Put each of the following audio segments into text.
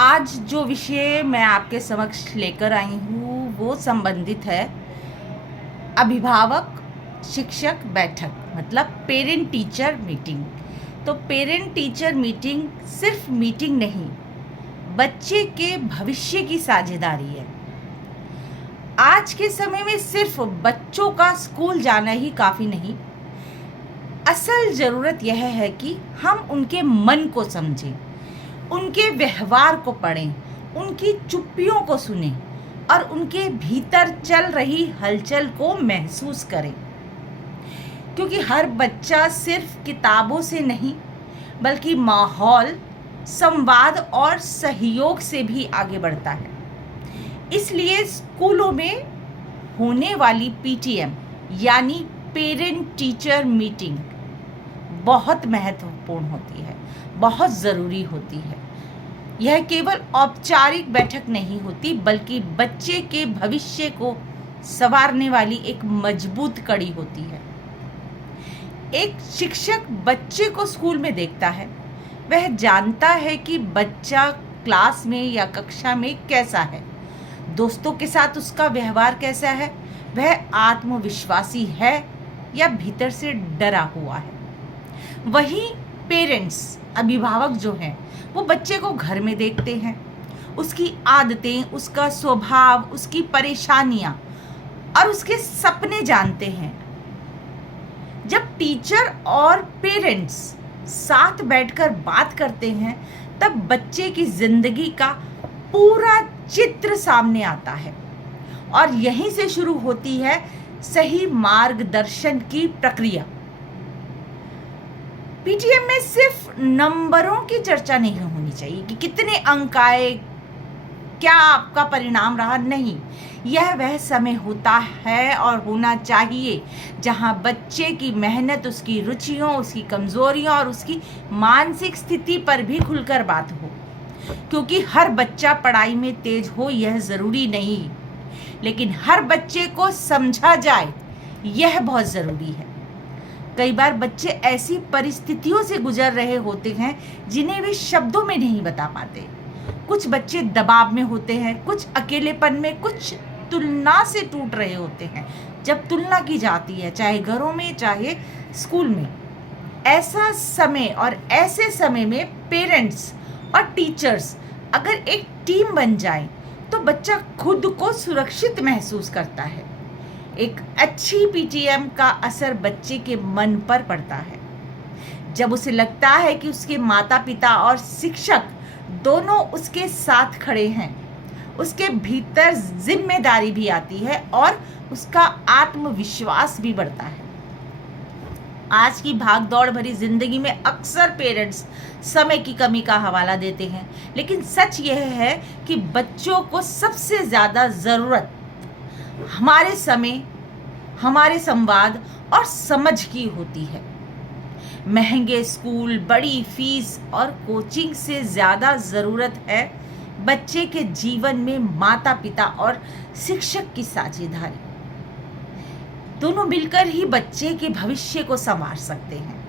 आज जो विषय मैं आपके समक्ष लेकर आई हूँ वो संबंधित है अभिभावक शिक्षक बैठक, मतलब पेरेंट टीचर मीटिंग। तो पेरेंट टीचर मीटिंग सिर्फ मीटिंग नहीं, बच्चे के भविष्य की साझेदारी है। आज के समय में सिर्फ बच्चों का स्कूल जाना ही काफ़ी नहीं, असल ज़रूरत यह है कि हम उनके मन को समझें, उनके व्यवहार को पढ़ें, उनकी चुप्पियों को सुनें और उनके भीतर चल रही हलचल को महसूस करें। क्योंकि हर बच्चा सिर्फ किताबों से नहीं बल्कि माहौल, संवाद और सहयोग से भी आगे बढ़ता है। इसलिए स्कूलों में होने वाली पीटीएम यानी पेरेंट टीचर मीटिंग बहुत महत्वपूर्ण होती है, बहुत ज़रूरी होती है। यह केवल औपचारिक बैठक नहीं होती बल्कि बच्चे के भविष्य को संवारने वाली एक मजबूत कड़ी होती है। एक शिक्षक बच्चे को स्कूल में देखता है, वह जानता है कि बच्चा क्लास में या कक्षा में कैसा है, दोस्तों के साथ उसका व्यवहार कैसा है, वह आत्मविश्वासी है या भीतर से डरा हुआ है। वहीं पेरेंट्स, अभिभावक जो हैं, वो बच्चे को घर में देखते हैं, उसकी आदतें, उसका स्वभाव, उसकी परेशानियां और उसके सपने जानते हैं। जब टीचर और पेरेंट्स साथ बैठकर बात करते हैं तब बच्चे की जिंदगी का पूरा चित्र सामने आता है और यहीं से शुरू होती है सही मार्गदर्शन की प्रक्रिया। पीटीएम में सिर्फ नंबरों की चर्चा नहीं होनी चाहिए कि कितने अंक आए, क्या आपका परिणाम रहा, नहीं। यह वह समय होता है और होना चाहिए जहां बच्चे की मेहनत, उसकी रुचियों, उसकी कमजोरियों और उसकी मानसिक स्थिति पर भी खुलकर बात हो। क्योंकि हर बच्चा पढ़ाई में तेज हो यह ज़रूरी नहीं, लेकिन हर बच्चे को समझा जाए यह बहुत ज़रूरी है। कई बार बच्चे ऐसी परिस्थितियों से गुजर रहे होते हैं जिन्हें वे शब्दों में नहीं बता पाते। कुछ बच्चे दबाव में होते हैं, कुछ अकेलेपन में, कुछ तुलना से टूट रहे होते हैं। जब तुलना की जाती है, चाहे घरों में चाहे स्कूल में, ऐसा समय और ऐसे समय में पेरेंट्स और टीचर्स अगर एक टीम बन जाए तो बच्चा खुद को सुरक्षित महसूस करता है। एक अच्छी पीटीएम का असर बच्चे के मन पर पड़ता है जब उसे लगता है कि उसके माता पिता और शिक्षक दोनों उसके साथ खड़े हैं। उसके भीतर जिम्मेदारी भी आती है और उसका आत्मविश्वास भी बढ़ता है। आज की भाग दौड़ भरी जिंदगी में अक्सर पेरेंट्स समय की कमी का हवाला देते हैं, लेकिन सच यह है कि बच्चों को सबसे ज़्यादा ज़रूरत हमारे समय, हमारे संवाद और समझ की होती है। महंगे स्कूल, बड़ी फीस और कोचिंग से ज़्यादा ज़रूरत है बच्चे के जीवन में माता पिता और शिक्षक की साझेदारी। दोनों मिलकर ही बच्चे के भविष्य को संवार सकते हैं।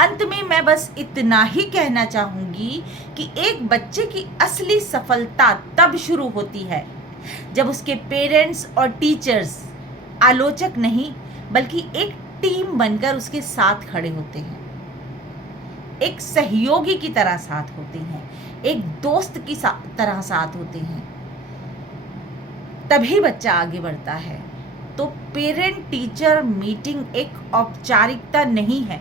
अंत में मैं बस इतना ही कहना चाहूँगी कि एक बच्चे की असली सफलता तब शुरू होती है जब उसके पेरेंट्स और टीचर्स आलोचक नहीं बल्कि एक टीम बनकर उसके साथ खड़े होते हैं, एक सहयोगी की तरह साथ होते हैं, एक दोस्त की तरह साथ होते हैं। तभी बच्चा आगे बढ़ता है। तो पेरेंट टीचर मीटिंग एक औपचारिकता नहीं है,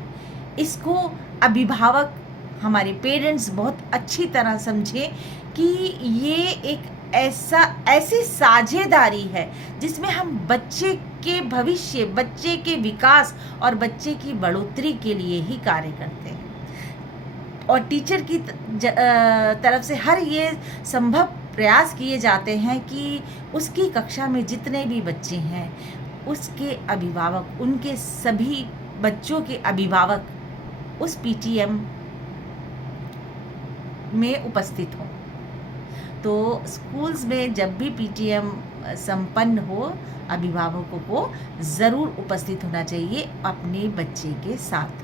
इसको अभिभावक, हमारे पेरेंट्स बहुत अच्छी तरह समझे कि ये एक ऐसी साझेदारी है जिसमें हम बच्चे के भविष्य, बच्चे के विकास और बच्चे की बढ़ोतरी के लिए ही कार्य करते हैं। और टीचर की तरफ से हर ये संभव प्रयास किए जाते हैं कि उसकी कक्षा में जितने भी बच्चे हैं उसके अभिभावक, उनके सभी बच्चों के अभिभावक उस पीटीएम में उपस्थित हों। तो स्कूल्स में जब भी पीटीएम संपन्न हो, अभिभावकों को ज़रूर उपस्थित होना चाहिए अपने बच्चे के साथ।